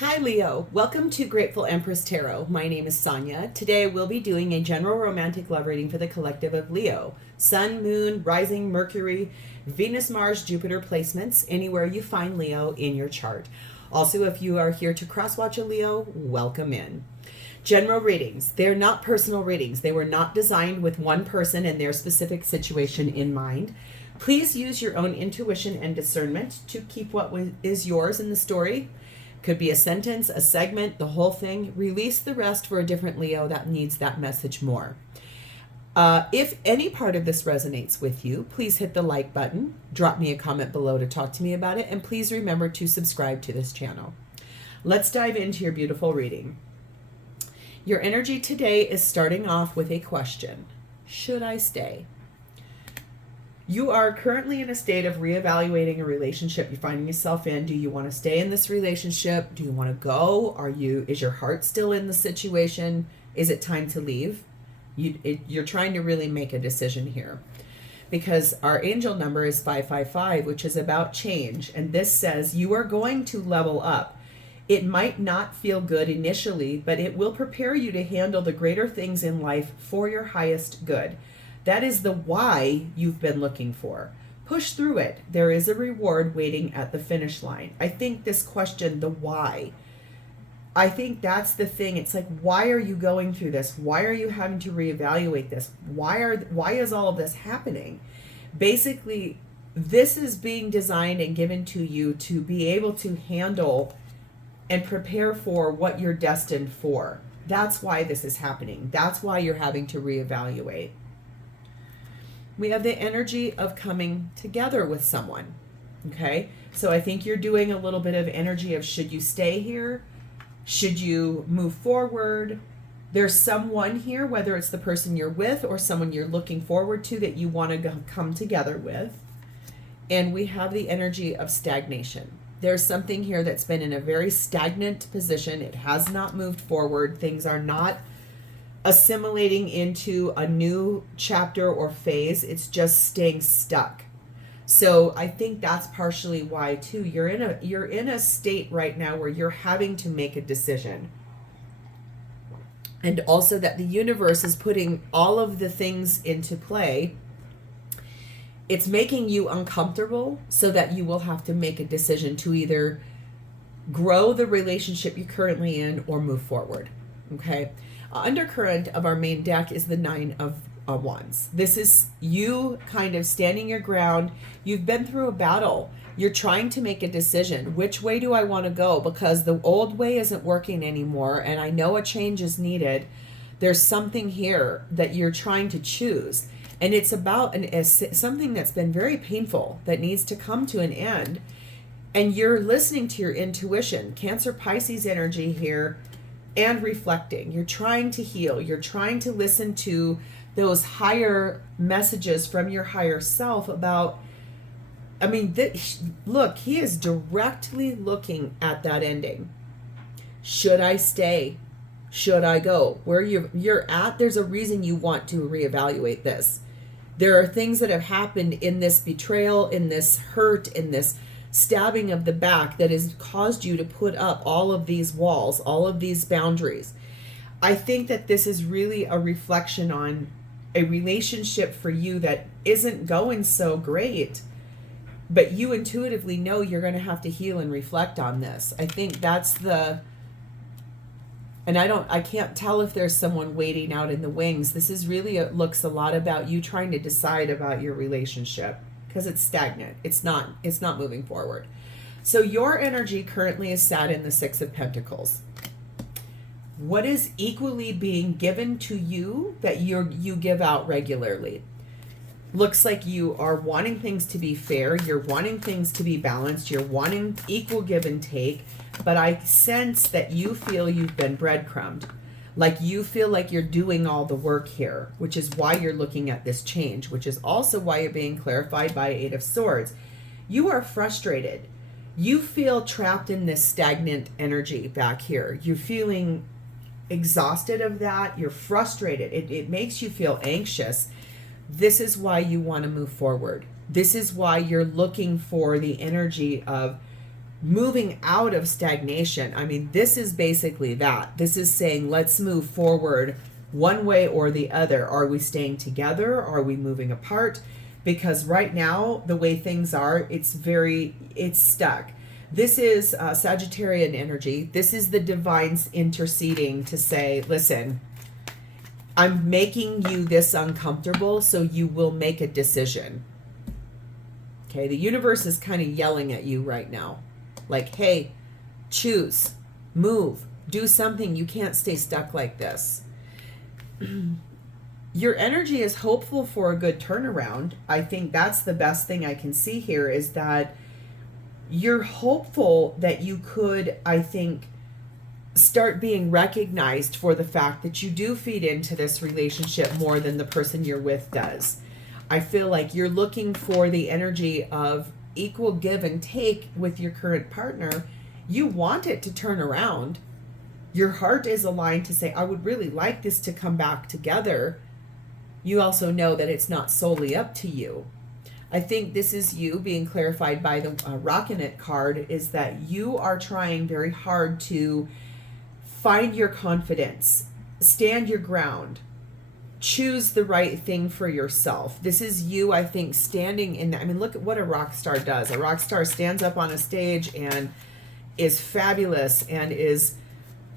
Hi Leo, welcome to Grateful Empress Tarot. My name is Sonia. Today we'll be doing a general romantic love reading for the collective of Leo. Sun, Moon, Rising, Mercury, Venus, Mars, Jupiter placements, anywhere you find Leo in your chart. Also, if you are here to cross-watch a Leo, welcome in. General readings. They're not personal readings. They were not designed with one person and their specific situation in mind. Please use your own intuition and discernment to keep what is yours in the story. Could be a sentence, a segment, the whole thing. Release the rest for a different Leo that needs that message more. If any part of this resonates with you, please hit the like button. Drop me a comment below to talk to me about it. And please remember to subscribe to this channel. Let's dive into your beautiful reading. Your energy today is starting off with a question. Should I stay? You are currently in a state of reevaluating a relationship you're finding yourself in. Do you want to stay in this relationship? Do you want to go? Is your heart still in the situation? Is it time to leave? You're trying to really make a decision here. Because our angel number is 555, which is about change. And this says you are going to level up. It might not feel good initially, but it will prepare you to handle the greater things in life for your highest good. That is the why you've been looking for. Push through it. There is a reward waiting at the finish line. I think this question, the why, I think that's the thing. It's like, why are you going through this? Why are you having to reevaluate this? Why is all of this happening? Basically, this is being designed and given to you to be able to handle and prepare for what you're destined for. That's why this is happening. That's why you're having to reevaluate. We have the energy of coming together with someone, okay? So I think you're doing a little bit of energy of, should you stay here? Should you move forward? There's someone here, whether it's the person you're with or someone you're looking forward to that you want to come together with. And we have the energy of stagnation. There's something here that's been in a very stagnant position. It has not moved forward. Things are not assimilating into a new chapter or phase. It's just staying stuck. So I think that's partially why too. You're in a state right now where you're having to make a decision. And also that the universe is putting all of the things into play. It's making you uncomfortable so that you will have to make a decision to either grow the relationship you're currently in or move forward. Okay? Undercurrent of our main deck is the Nine of Wands. This is you kind of standing your ground. You've been through a battle. You're trying to make a decision. Which way do I want to go? Because the old way isn't working anymore, and I know a change is needed. There's something here that you're trying to choose, and it's about something that's been very painful that needs to come to an end, and you're listening to your intuition. Cancer, Pisces energy here. And reflecting. You're trying to heal. You're trying to listen to those higher messages from your higher self about, look, he is directly looking at that ending. Should I stay? Should I go? Where you're at, there's a reason you want to reevaluate this. There are things that have happened in this betrayal, in this hurt, in this stabbing of the back that has caused you to put up all of these walls, all of these boundaries. I think that this is really a reflection on a relationship for you that isn't going so great, but you intuitively know you're going to have to heal and reflect on this. I think that's and I can't tell if there's someone waiting out in the wings. This is really, looks a lot about you trying to decide about your relationship. Because it's stagnant. It's not moving forward. So your energy currently is sat in the Six of Pentacles. What is equally being given to you that you give out regularly? Looks like you are wanting things to be fair. You're wanting things to be balanced. You're wanting equal give and take. But I sense that you feel you've been breadcrumbed. Like you feel like you're doing all the work here, which is why you're looking at this change, which is also why you're being clarified by Eight of Swords. You are frustrated. You feel trapped in this stagnant energy back here. You're feeling exhausted of that. You're frustrated. It makes you feel anxious. This is why you want to move forward. This is why you're looking for the energy of moving out of stagnation. I mean, this is basically that. This is saying, let's move forward one way or the other. Are we staying together? Are we moving apart? Because right now, the way things are, it's stuck. This is Sagittarian energy. This is the divines interceding to say, listen, I'm making you this uncomfortable, so you will make a decision. Okay, the universe is kind of yelling at you right now. Like, hey, choose, move, do something. You can't stay stuck like this. Your energy is hopeful for a good turnaround. I think that's the best thing I can see here, is that you're hopeful that you could, I think, start being recognized for the fact that you do feed into this relationship more than the person you're with does. I feel like you're looking for the energy of equal give and take with your current partner. You want it to turn around. Your heart is aligned to say, I would really like this to come back together. You also know that it's not solely up to you. I think this is you being clarified by the Rockin' It card, is that you are trying very hard to find your confidence, stand your ground, choose the right thing for yourself. This is you, I think, standing in that. I mean, look at what a rock star does. A rock star stands up on a stage and is fabulous and is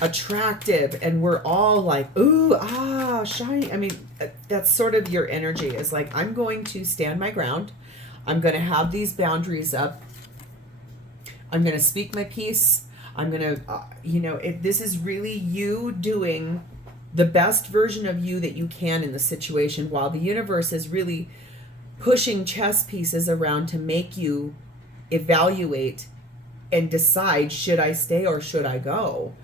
attractive, and we're all like, ooh, ah, shiny. I mean, that's sort of your energy, is like, I'm going to stand my ground. I'm going to have these boundaries up. I'm going to speak my piece. I'm going to, this is really you doing the best version of you that you can in the situation, while the universe is really pushing chess pieces around to make you evaluate and decide, should I stay or should I go?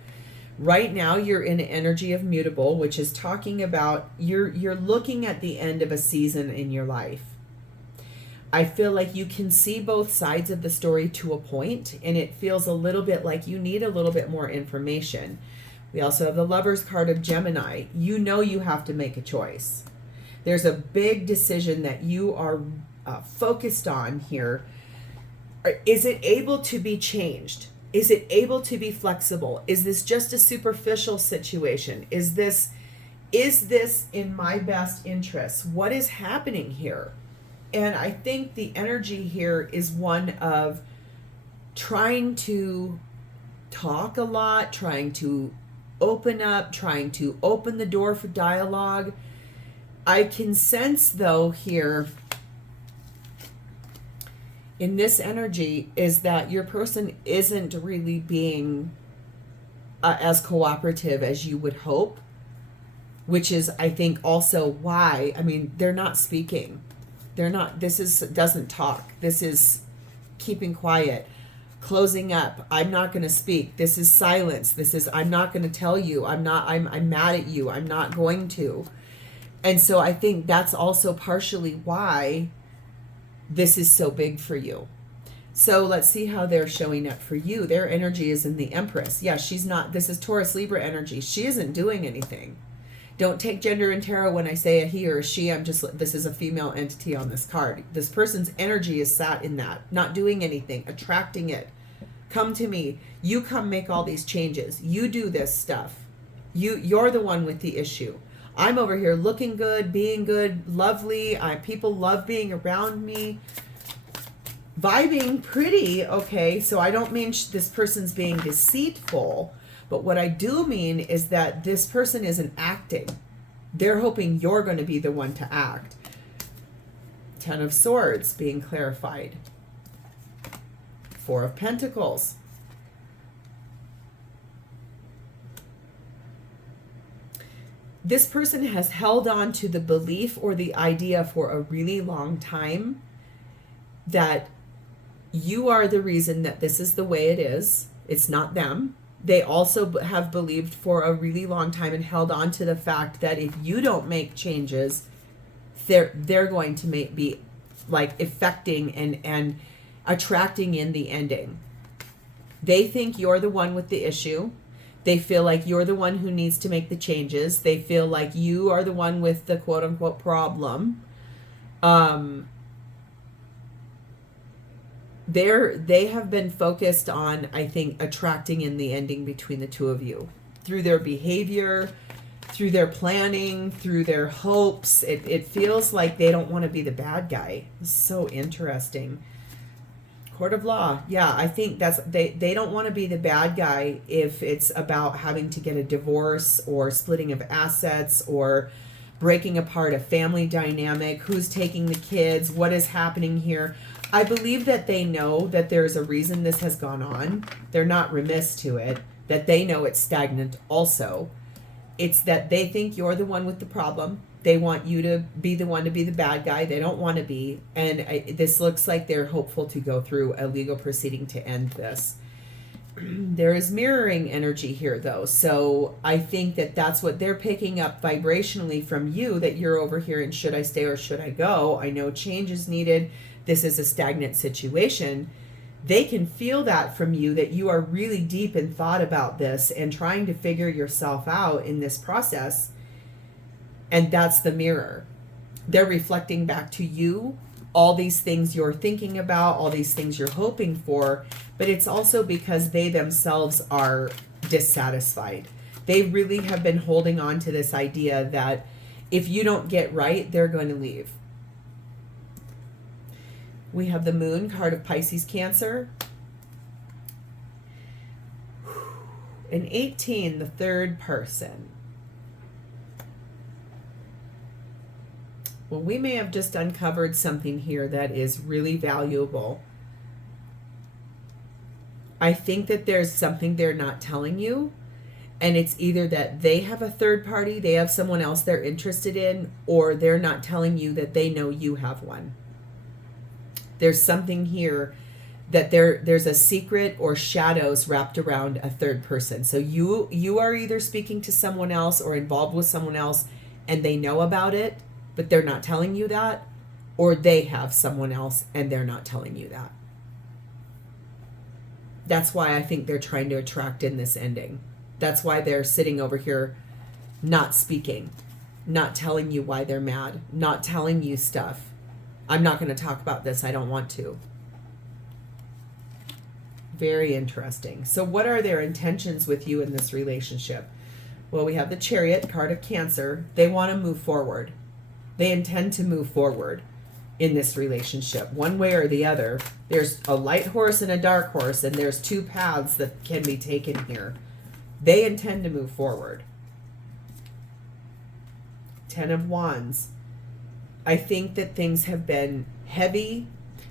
Right now, you're in an energy of mutable, which is talking about you're looking at the end of a season in your life. I feel like you can see both sides of the story to a point, and it feels a little bit like you need a little bit more information. We also have the Lover's card of Gemini. You know you have to make a choice. There's a big decision that you are focused on here. Is it able to be changed? Is it able to be flexible? Is this just a superficial situation? Is this in my best interest? What is happening here? And I think the energy here is one of trying to talk a lot, trying to open up, trying to open the door for dialogue. I can sense, though, here in this energy is that your person isn't really being as cooperative as you would hope, which is, I think, also why, I mean, they're not speaking. They're not, doesn't talk. This is keeping quiet, closing up. I'm not going to speak. This is silence. This is, I'm not going to tell you. I'm mad at you. I'm not going to. And so I think that's also partially why this is so big for you. So let's see how they're showing up for you. Their energy is in the Empress. Yeah, she's not, this is Taurus Libra energy. She isn't doing anything. Don't take gender in tarot when I say a he or a she. This is a female entity on this card. This person's energy is sat in that, not doing anything, attracting it. Come to me. You come make all these changes. You do this stuff. You're the one with the issue. I'm over here looking good, being good, lovely. People love being around me. Vibing pretty, okay? So I don't mean this person's being deceitful. But what I do mean is that this person isn't acting. They're hoping you're going to be the one to act. Ten of Swords being clarified. Four of Pentacles. This person has held on to the belief or the idea for a really long time that you are the reason that this is the way it is. It's not them. They also have believed for a really long time and held on to the fact that if you don't make changes, they're going to be like affecting and attracting in the ending. They think you're the one with the issue. They feel like you're the one who needs to make the changes. They feel like you are the one with the quote unquote problem. they have been focused on, I think, attracting in the ending between the two of you through their behavior, through their planning, through their hopes. It feels like they don't want to be the bad guy. It's so interesting. Court of law. Yeah, I think that's they don't want to be the bad guy if it's about having to get a divorce or splitting of assets or breaking apart a family dynamic, who's taking the kids, what is happening here. I believe that they know that there's a reason this has gone on. They're not remiss to it, that they know it's stagnant also. It's that they think you're the one with the problem. They want you to be the one to be the bad guy. They don't want to be. And this looks like they're hopeful to go through a legal proceeding to end this. There is mirroring energy here, though. So I think that that's what they're picking up vibrationally from you, that you're over here and should I stay or should I go? I know change is needed. This is a stagnant situation. They can feel that from you, that you are really deep in thought about this and trying to figure yourself out in this process. And that's the mirror. They're reflecting back to you all these things you're thinking about, all these things you're hoping for, but it's also because they themselves are dissatisfied. They really have been holding on to this idea that if you don't get right, they're going to leave. We have the Moon, card of Pisces, Cancer. An 18, the third person. Well, we may have just uncovered something here that is really valuable. I think that there's something they're not telling you, and it's either that they have a third party, they have someone else they're interested in, or they're not telling you that they know you have one. There's something here that there's a secret or shadows wrapped around a third person. So you are either speaking to someone else or involved with someone else, and they know about it, but they're not telling you that, or they have someone else and they're not telling you that. That's why I think they're trying to attract in this ending. That's why they're sitting over here not speaking, not telling you why they're mad, not telling you stuff. I'm not going to talk about this. I don't want to. Very interesting. So what are their intentions with you in this relationship? Well, we have the Chariot, card of Cancer. They want to move forward. They intend to move forward in this relationship, one way or the other. There's a light horse and a dark horse, and there's two paths that can be taken here. They intend to move forward. 10 of Wands. I think that things have been heavy,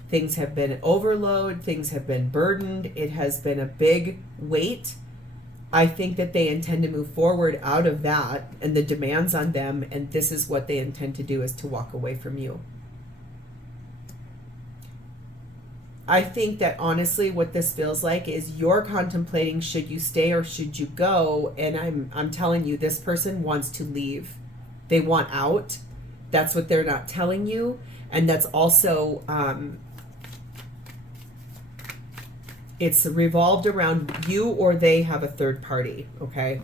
things have been overload, things have been burdened. It has been a big weight. I think that they intend to move forward out of that and the demands on them, and this is what they intend to do, is to walk away from you. I think that honestly what this feels like is you're contemplating, should you stay or should you go? And I'm telling you, this person wants to leave. They want out. That's what they're not telling you. And that's also it's revolved around you, or they have a third party, okay?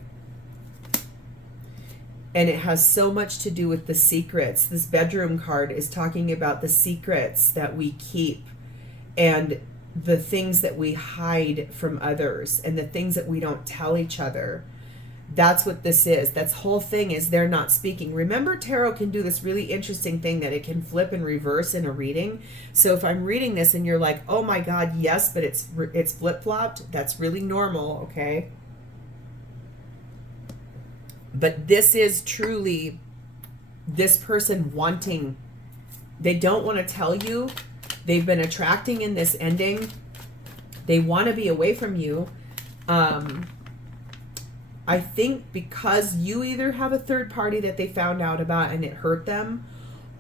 And it has so much to do with the secrets. This bedroom card is talking about the secrets that we keep and the things that we hide from others and the things that we don't tell each other. That's what this is. That's whole thing is they're not speaking. Remember, tarot can do this really interesting thing that it can flip and reverse in a reading. So if I'm reading this and you're like, oh my God, yes, but it's flip-flopped, that's really normal, okay? But this is truly this person wanting, they don't want to tell you. They've been attracting in this ending. They want to be away from you. I think because you either have a third party that they found out about and it hurt them,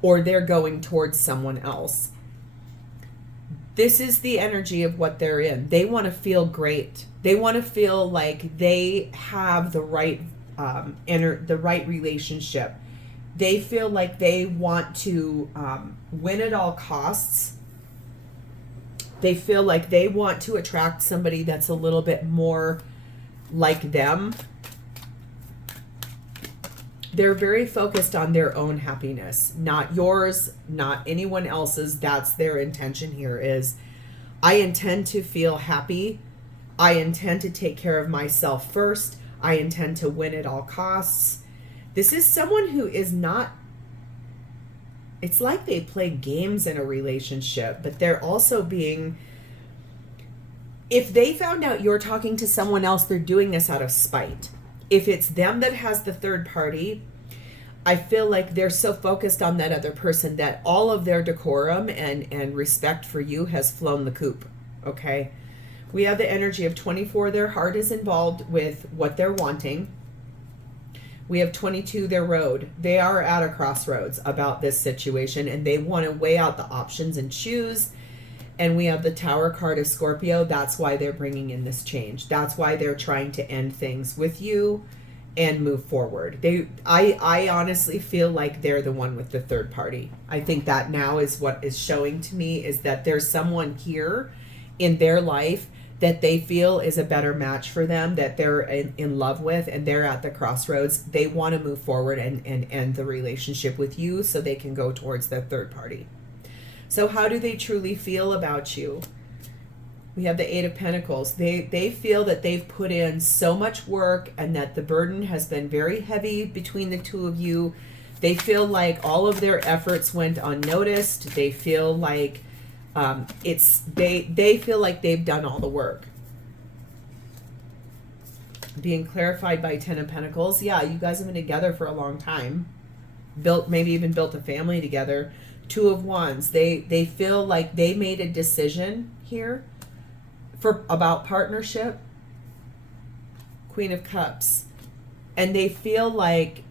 or they're going towards someone else. This is the energy of what they're in. They want to feel great. They want to feel like they have the right the right relationship. They feel like they want to win at all costs. They feel like they want to attract somebody that's a little bit more like them. They're very focused on their own happiness, not yours, not anyone else's. That's their intention here, is I intend to feel happy. I intend to take care of myself first. I intend to win at all costs. This is someone who is not, it's like they play games in a relationship, but they're also being, if they found out you're talking to someone else, they're doing this out of spite. If it's them that has the third party, I feel like they're so focused on that other person that all of their decorum and respect for you has flown the coop, okay? We have the energy of 24. Their heart is involved with what they're wanting. We have 22, their road. They are at a crossroads about this situation, and they want to weigh out the options and choose. And we have the Tower card of Scorpio. That's why they're bringing in this change. That's why they're trying to end things with you and move forward. I honestly feel like they're the one with the third party. I think that now is what is showing to me, is that there's someone here in their life that they feel is a better match for them, that they're in love with, and they're at the crossroads. They want to move forward and end the relationship with you so they can go towards their third party. So how do they truly feel about you? We have the Eight of Pentacles. They feel that they've put in so much work and that the burden has been very heavy between the two of you. They feel like all of their efforts went unnoticed. They feel like they feel like they've done all the work. Being clarified by Ten of Pentacles. Yeah, you guys have been together for a long time. Maybe even built a family together. Two of Wands. They feel like they made a decision here about partnership. Queen of Cups. And they feel like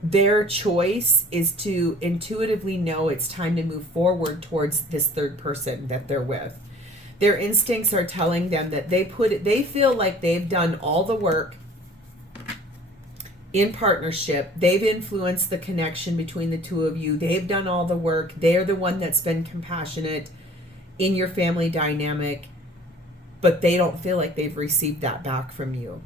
their choice is to intuitively know it's time to move forward towards this third person that they're with. Their instincts are telling them that they feel like they've done all the work in partnership. They've influenced the connection between the two of you. They've done all the work. They're the one that's been compassionate in your family dynamic, but they don't feel like they've received that back from you.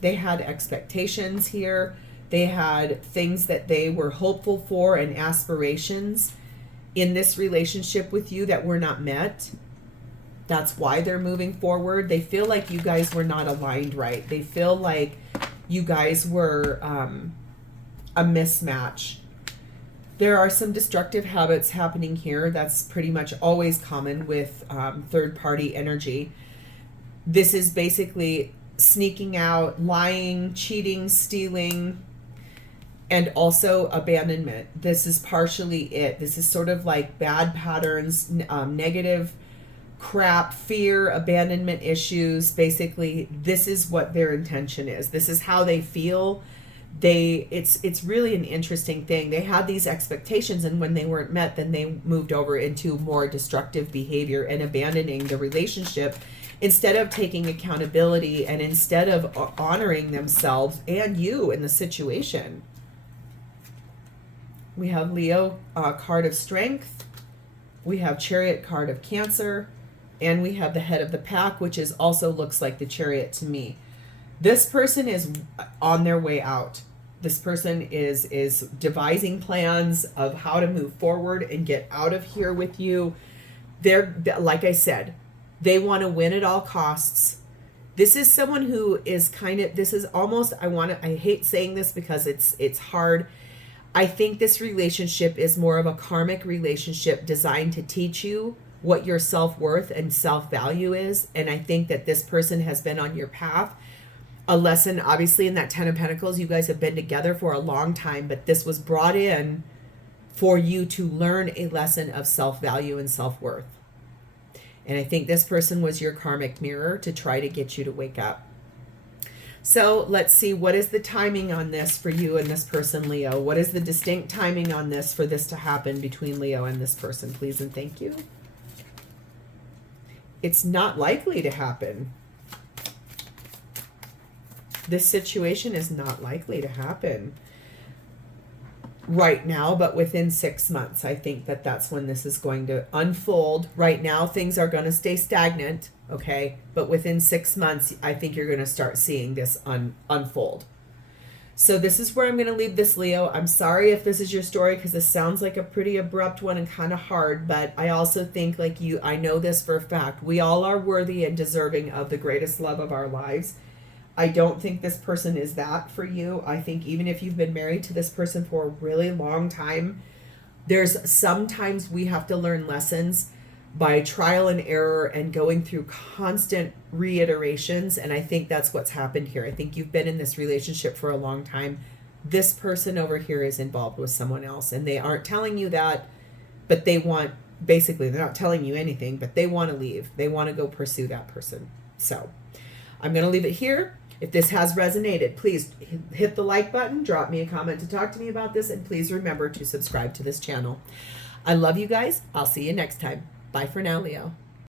They had expectations here. They had things that they were hopeful for and aspirations in this relationship with you that were not met. That's why they're moving forward. They feel like you guys were not aligned right. They feel like you guys were a mismatch. There are some destructive habits happening here. That's pretty much always common with third-party energy. This is basically sneaking out, lying, cheating, stealing, and also abandonment. This is partially it. This is sort of like bad patterns, negative crap, fear, abandonment issues. Basically, this is what their intention is. This is how they feel. It's really an interesting thing. They had these expectations, and when they weren't met, then they moved over into more destructive behavior and abandoning the relationship instead of taking accountability and instead of honoring themselves and you in the situation. We have Leo, card of Strength. We have Chariot, card of Cancer. And we have the Head of the Pack, which is also looks like the Chariot to me. This person is on their way out. This person is devising plans of how to move forward and get out of here with you. They're, like I said, they want to win at all costs. This is someone who is this is almost, I hate saying this because it's hard. I think this relationship is more of a karmic relationship designed to teach you what your self-worth and self-value is. And I think that this person has been on your path. A lesson, obviously, in that Ten of Pentacles, you guys have been together for a long time, but this was brought in for you to learn a lesson of self-value and self-worth. And I think this person was your karmic mirror to try to get you to wake up. So let's see, what is the timing on this for you and this person, Leo? What is the distinct timing on this for this to happen between Leo and this person, please and thank you? It's not likely to happen. This situation is not likely to happen right now, but within 6 months, I think that that's when this is going to unfold. Right now, things are going to stay stagnant, okay? But within 6 months, I think you're going to start seeing this unfold. So this is where I'm going to leave this, Leo. I'm sorry if this is your story, because this sounds like a pretty abrupt one and kind of hard, but I also think, like you, I know this for a fact. We all are worthy and deserving of the greatest love of our lives. I don't think this person is that for you. I think even if you've been married to this person for a really long time, there's sometimes we have to learn lessons by trial and error and going through constant reiterations. And I think that's what's happened here. I think you've been in this relationship for a long time. This person over here is involved with someone else, and they aren't telling you that, but they want, basically, they're not telling you anything, but they want to leave. They want to go pursue that person. So I'm going to leave it here. If this has resonated, please hit the like button, drop me a comment to talk to me about this, and please remember to subscribe to this channel. I love you guys. I'll see you next time. Bye for now, Leo.